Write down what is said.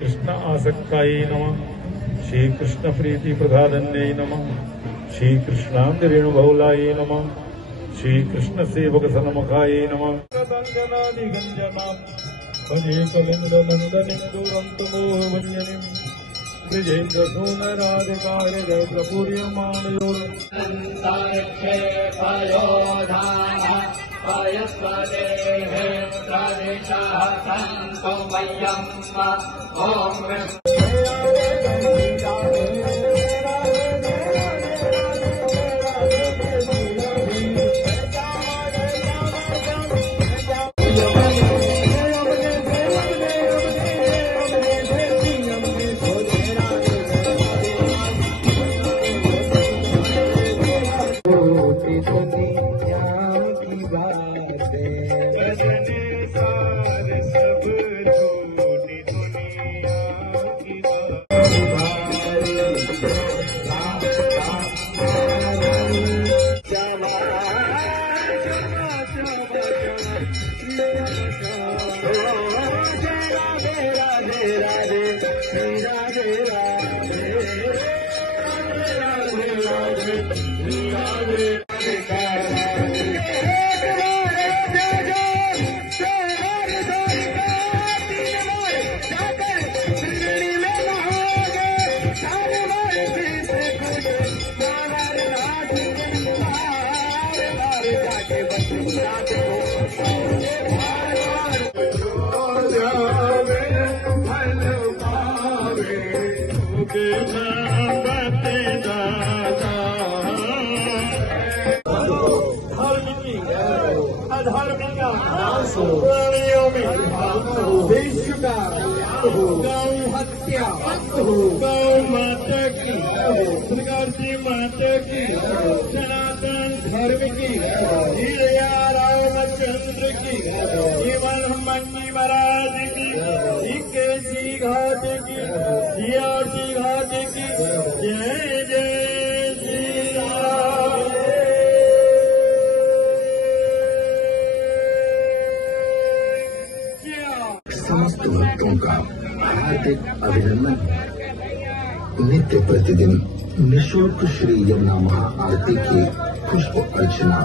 कृष्ण आसक्तायै नमः। श्री कृष्ण प्रीति प्रधानन्यै नमः। श्री कृष्णांतरेणुबहुलायै नमः। श्री कृष्ण सेवक सन्मुखायै नमः। भजे कलिन्दनन्दनिन्दुरन्तमोहवन्यनिम् विजेन्द्रसूनराजकारजप्रपूर्यमाणयोः गौ हत्या गौ माता की सरकार की माता की सनातन धर्म की रामचंद्र की जीवन हनुमान महाराज की केसी घाट की जियासी घाट की जय जय श्री राम। समस्त भक्तों का हार्दिक अभिनंदन। नित्य प्रतिदिन निःशुल्क श्री यमुना महाआरती की पुष्प अर्चना